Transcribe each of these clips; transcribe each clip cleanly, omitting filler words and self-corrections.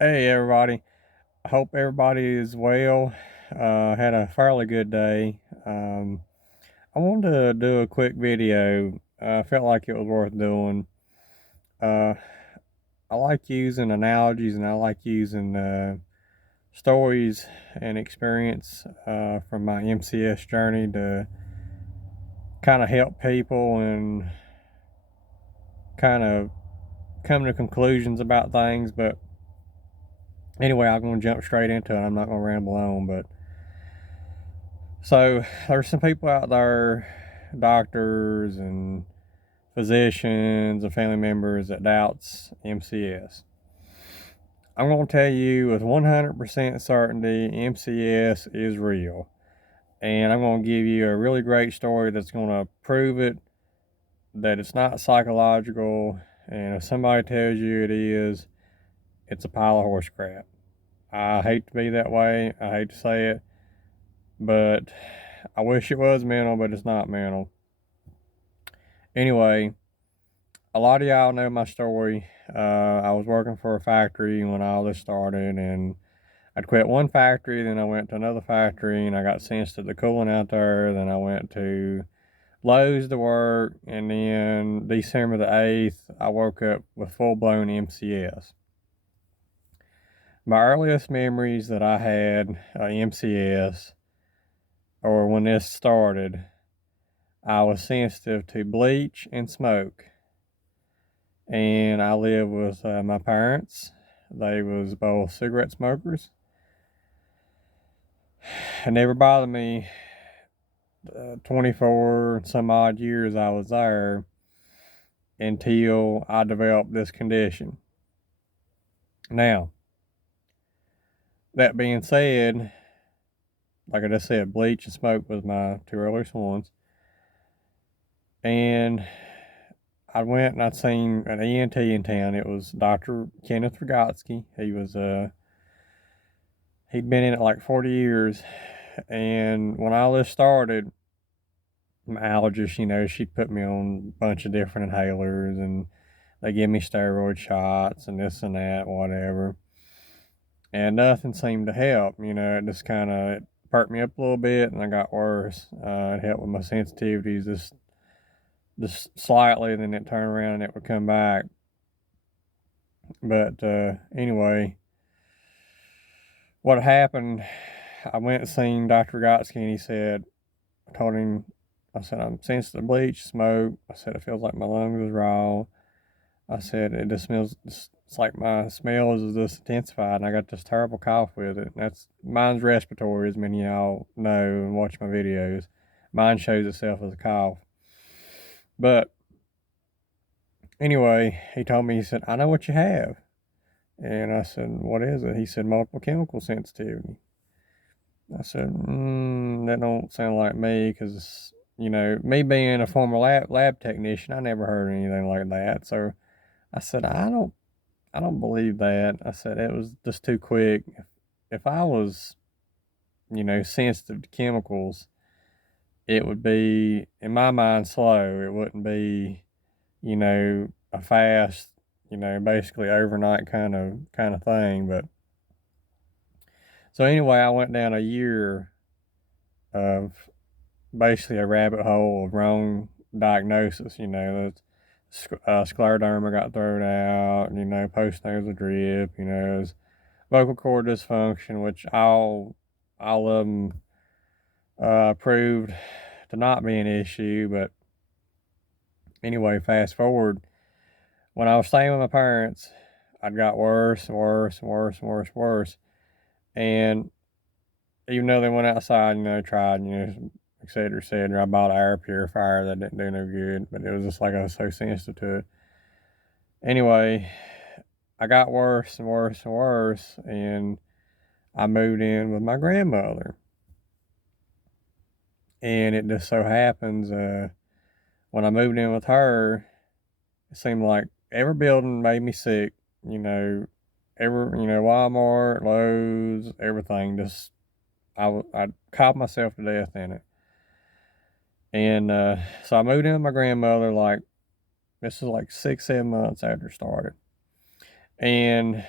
Hey everybody, I hope everybody is well. Had a fairly good day. I wanted to do a quick video. I felt like it was worth doing. Uh, I like using analogies and I like using stories and experience from my MCS journey to kind of help people and kind of come to conclusions about things. But anyway, I'm going to jump straight into it. I'm not going to ramble on, but so there's some people out there, doctors and physicians and family members that doubts MCS. I'm going to tell you with 100% certainty MCS is real. And I'm going to give you a really great story that's going to prove it, that it's not psychological. And if somebody tells you it is, it's a pile of horse crap. I hate to be that way. I hate to say it, but I wish it was mental, but it's not mental. Anyway, a lot of y'all know my story. I was working for a factory when all this started, and I'd quit one factory, then I went to another factory, and I got sensed to the cooling out there. Then I went to Lowe's to work, and then December the 8th, I woke up with full blown MCS. My earliest memories that I had MCS, or when this started, I was sensitive to bleach and smoke. And I lived with my parents. They was both cigarette smokers. It never bothered me. 24 some odd years I was there until I developed this condition. Now, that being said, like I just said, bleach and smoke was my two earliest ones. And I went and I'd seen an ENT in town. It was Dr. Kenneth Rogotsky. He'd been in it like 40 years. And when all this started, my allergist, she'd put me on a bunch of different inhalers and they give me steroid shots and this and that, whatever. And nothing seemed to help. It just kind of perked me up a little bit and I got worse. It helped with my sensitivities just slightly, then it turned around and it would come back. But anyway, what happened, I went and seen Dr. Gotsky and I told him, I said, I'm sensitive to bleach, smoke. I said, it feels like my lungs is raw. I said, it just smells, it's like my smells is just intensified and I got this terrible cough with it. Mine's respiratory, as many of y'all know and watch my videos. Mine shows itself as a cough. But anyway, he told me, he said, I know what you have. And I said, what is it? He said, multiple chemical sensitivity. I said, that don't sound like me because, me being a former lab technician, I never heard anything like that. So I said, I don't believe that. I said, it was just too quick. If I was, sensitive to chemicals, it would be, in my mind, slow. It wouldn't be, a fast, basically overnight kind of thing. But so anyway, I went down a year of basically a rabbit hole of wrong diagnosis. Scleroderma got thrown out. Postnasal drip. Vocal cord dysfunction, which all of them proved to not be an issue. But anyway, fast forward, when I was staying with my parents, I'd got worse and worse and worse and worse and worse. And even though they went outside, tried, et cetera, et cetera, I bought an air purifier that didn't do no good, but it was just like I was so sensitive to it. Anyway, I got worse and worse and worse, and I moved in with my grandmother. And it just so happens, when I moved in with her, it seemed like every building made me sick. Walmart, Lowe's, everything. Just I caught myself to death in it. And so I moved in with my grandmother. This is like 6, 7 months after it started. And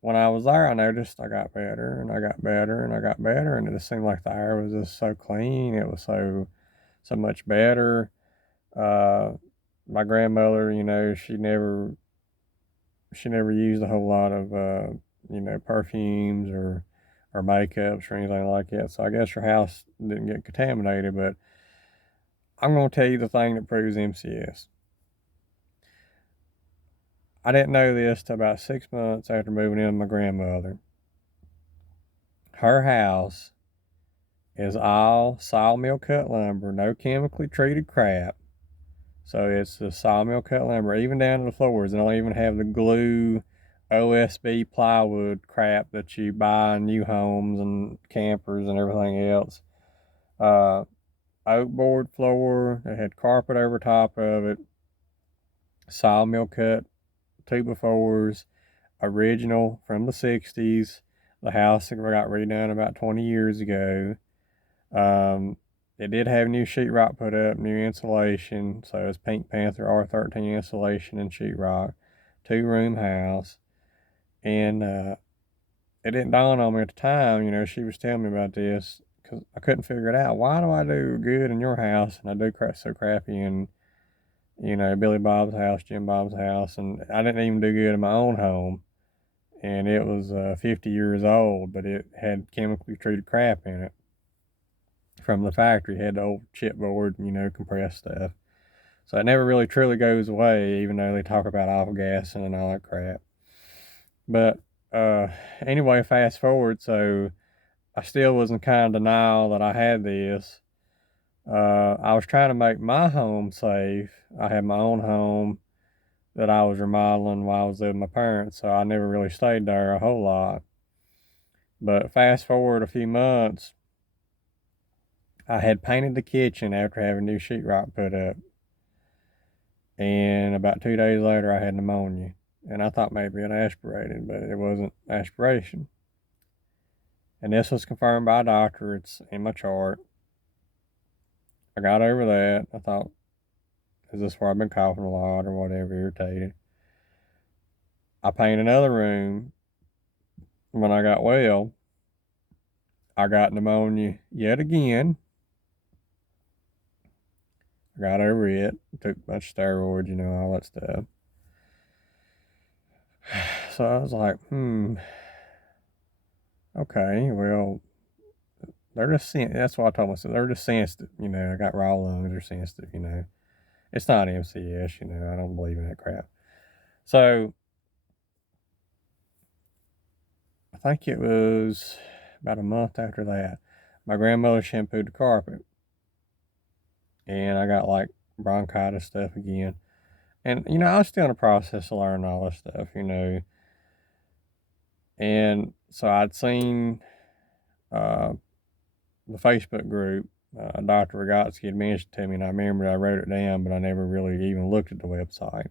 when I was there, I noticed I got better and I got better and I got better, and it just seemed like the air was just so clean. It was so much better. Uh, my grandmother, she never used a whole lot of perfumes or makeups or anything like that. So I guess her house didn't get contaminated. But I'm gonna tell you the thing that proves MCS. I didn't know this till about 6 months after moving in with my grandmother. Her house is all sawmill cut lumber, no chemically treated crap. So it's the sawmill cut lumber, even down to the floors. They don't even have the glue, OSB plywood crap that you buy in new homes and campers and everything else. Uh, Oak board floor. It had carpet over top of it. Sawmill cut 2x4s, original from the 60s. The house that got redone about 20 years ago. It did have new sheetrock put up, new insulation. So it's Pink Panther R13 insulation and sheetrock. 2-room house. And it didn't dawn on me at the time. She was telling me about this because I couldn't figure it out. Why do I do good in your house and I do so crappy in, Billy Bob's house, Jim Bob's house, and I didn't even do good in my own home. And it was 50 years old, but it had chemically treated crap in it from the factory. It had the old chipboard, compressed stuff. So it never really truly goes away, even though they talk about off gassing and all that crap. But anyway, fast forward, so I still was in kind of denial that I had this. I was trying to make my home safe. I had my own home that I was remodeling while I was living with my parents, so I never really stayed there a whole lot. But fast forward a few months, I had painted the kitchen after having new sheetrock put up. And about 2 days later, I had pneumonia. And I thought maybe it aspirated, but it wasn't aspiration. And this was confirmed by a doctor. It's in my chart. I got over that. I thought, is this where I've been coughing a lot or whatever, irritated? I painted another room. When I got well, I got pneumonia yet again. I got over it. Took a bunch of steroids, all that stuff. So I was like, okay, well, they're just that's what I told myself. They're just sensitive, I got raw lungs, they're sensitive, It's not MCS, I don't believe in that crap. So I think it was about a month after that, my grandmother shampooed the carpet. And I got like bronchitis stuff again. And, I was still in the process of learning all this stuff, And so I'd seen the Facebook group. Dr. Rogotsky had mentioned to me, and I remember I wrote it down, but I never really even looked at the website.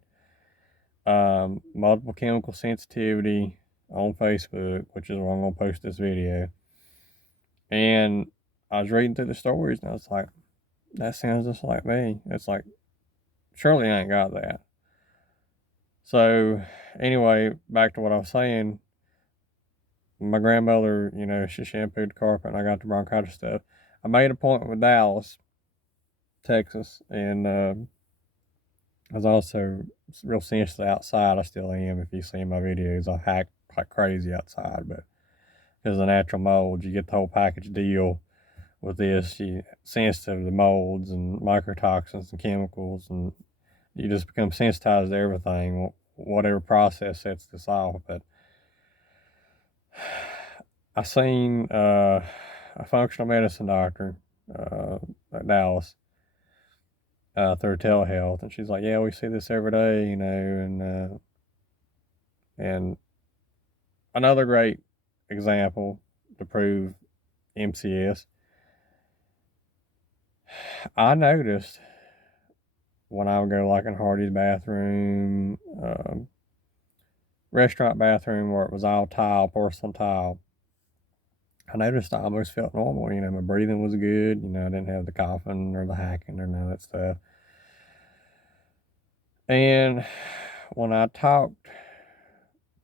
Multiple chemical sensitivity on Facebook, which is where I'm going to post this video. And I was reading through the stories, and I was like, that sounds just like me. It's like, surely I ain't got that. So, anyway, back to what I was saying. My grandmother, she shampooed the carpet, and I got the bronchitis stuff. I made an appointment with Dallas, Texas, and I was also real sensitive outside. I still am. If you see my videos, I hack like crazy outside, but because of the natural mold, you get the whole package deal with this. You sensitive to molds and microtoxins and chemicals, and you just become sensitized to everything, whatever process sets this off. But I seen a functional medicine doctor at Dallas through telehealth, and she's like, "Yeah, we see this every day, and another great example to prove MCS. I noticed when I would go like in Hardy's bathroom, restaurant bathroom where it was all tile, porcelain tile. I noticed I almost felt normal. My breathing was good. I didn't have the coughing or the hacking or none of that stuff. And when I talked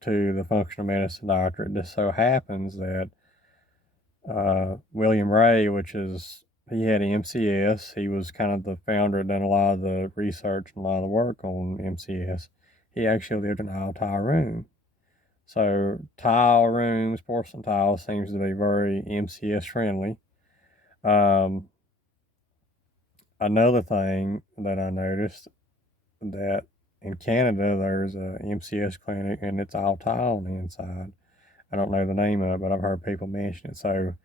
to the functional medicine doctor. It just so happens that William Ray, he had MCS. He was kind of the founder, done a lot of the research and a lot of the work on MCS. He actually lived in an all-tile room. So tile rooms, porcelain tile seems to be very MCS friendly. Another thing that I noticed, that in Canada there's a MCS clinic and it's all tile on the inside. I don't know the name of it, but I've heard people mention it. So,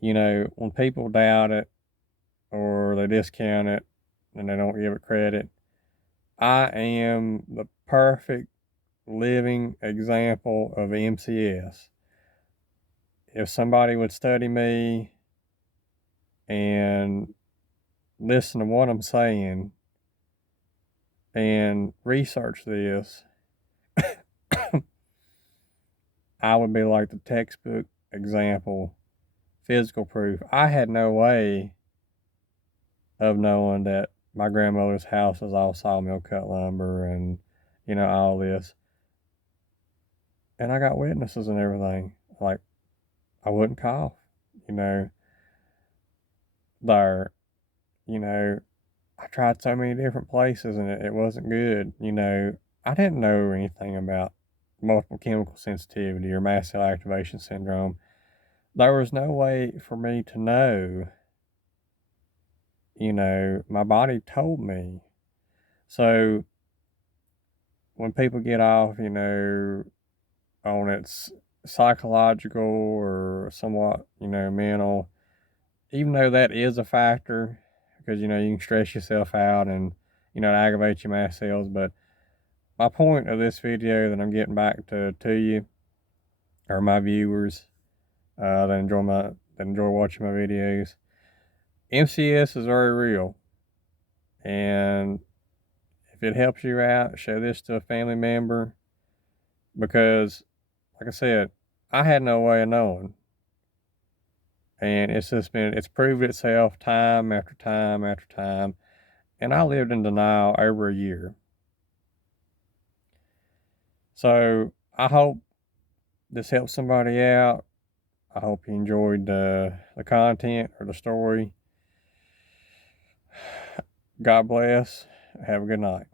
when people doubt it or they discount it and they don't give it credit, I am the perfect living example of MCS. If somebody would study me and listen to what I'm saying and research this, I would be like the textbook example, physical proof. I had no way of knowing that my grandmother's house was all sawmill cut lumber and, all this. And I got witnesses and everything. Like, I wouldn't cough, there, you know, I tried so many different places and it wasn't good. I didn't know anything about multiple chemical sensitivity or mast cell activation syndrome. There was no way for me to know. My body told me. So when people get off, on its psychological or somewhat, mental, even though that is a factor, because, you can stress yourself out and, it aggravates your mast cells. But my point of this video that I'm getting back to you, or my viewers that enjoy watching my videos, MCS is very real. And if it helps you out, share this to a family member, because, like I said, I had no way of knowing. And it's proved itself time after time after time. And I lived in denial over a year. So I hope this helps somebody out. I hope you enjoyed the content or the story. God bless. Have a good night.